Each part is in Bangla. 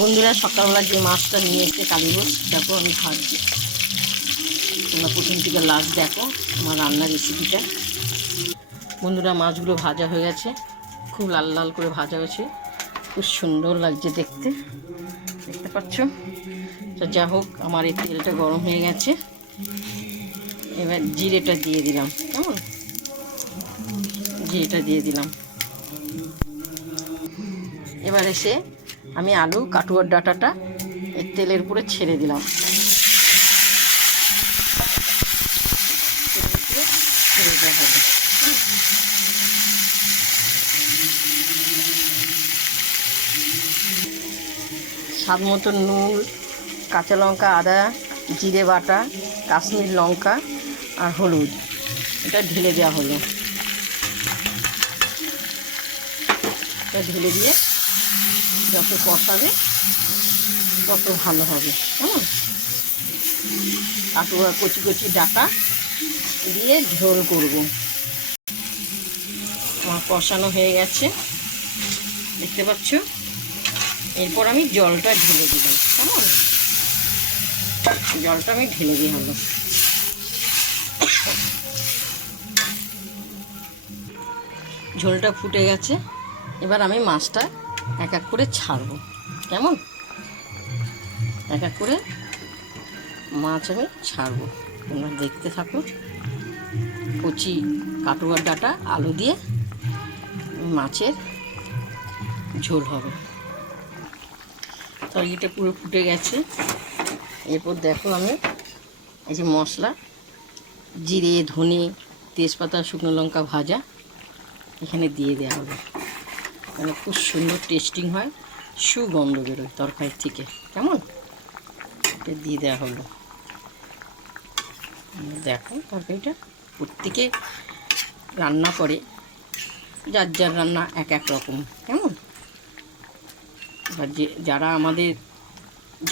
বন্ধুরা সকালবেলা যে মাছটা নিয়ে এসে কালীবোস দেখো আমি ভাজছি। তোমরা প্রথম থেকে লাস্ট দেখো আমার রান্নার রেসিপিটা। বন্ধুরা মাছগুলো ভাজা হয়ে গেছে, খুব লাল লাল করে ভাজা হয়েছে, খুব সুন্দর লাগছে দেখতে, দেখতে পাচ্ছ। তো যা হোক, আমার এই তেলটা গরম হয়ে গেছে, এবার জিরেটা দিয়ে দিলাম। কেমন, জিরেটা দিয়ে দিলাম। এবার এসে আমি আলু কাটুয়ার ডাঁটাটা এই তেলের উপরে ছেড়ে দিলাম। ছেড়ে দেওয়া হবে। স্বাদ মতো নুন, কাঁচা লঙ্কা, আদা, জিরে বাটা, কাশ্মীর লঙ্কা আর হলুদ, এটা ঢেলে দেওয়া হলো। এটা ঢেলে দিয়ে যত কষাবে তত ভালো হবে। কেমন, কাটুয়া কচি কচি ডাঁটা দিয়ে ঝোল করব। আমার কষানো হয়ে গেছে, দেখতে পাচ্ছ। এরপর আমি জলটা ঢেলে দিলাম। কেমন, জলটা আমি ঢেলে দিয়ে হলো। ঝোলটা ফুটে গেছে, এবার আমি মাছটা এক এক করে ছাড়বো। কেমন, এক এক করে মাছ আমি ছাড়বো, তোমরা দেখতে থাকো। কচি কাটুয়ার ডাঁটা আলু দিয়ে মাছের ঝোল হবে। তরকারিটা পুরো ফুটে গেছে। এরপর দেখো আমি এই যে মশলা, জিরে, ধনে, তেজপাতা, শুকনো লঙ্কা ভাজা এখানে দিয়ে দেওয়া হবে। মানে খুব সুন্দর টেস্টিং হয়, সুগন্ধ বেরোয় তরকারির থেকে। কেমন, এটা দিয়ে দেওয়া হলো। দেখো তরকারিটা প্রত্যেকে রান্না করে, যার যার রান্না এক এক রকম। কেমন, এবার যারা আমাদের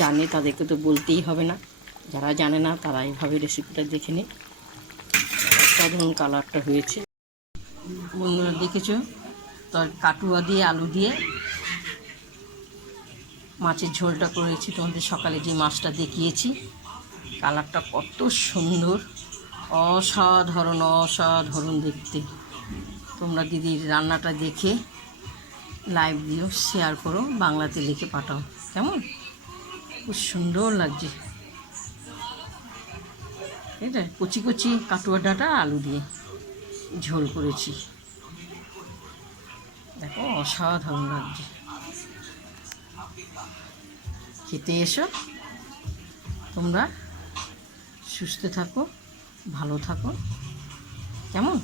জানে তাদেরকে তো বলতেই হবে না, যারা জানে না তারা এইভাবে রেসিপিটা দেখে নিন। সাধারণ কালারটা হয়েছে বন্ধুরা, দেখেছো তো। কাটুয়া দিয়ে আলু দিয়ে মাছের ঝোলটা করেছি তোমাদের সকালে যে মাছটা দেখিয়েছি। কালারটা কত সুন্দর, অসাধারণ অসাধারণ দেখতে। তোমরা দিদির রান্নাটা দেখে লাইভ দিও, শেয়ার করো, বাংলাতে লিখে পাঠাও। কেমন, খুব সুন্দর লাগছে। এটা কচি কচি কাটুয়া ডাঁটা আলু দিয়ে ঝোল করেছি, দেখো অসাধারণ লাগছে। খেতে এসো তোমরা, সুস্থ থাকো, ভালো থাকো। কেমন।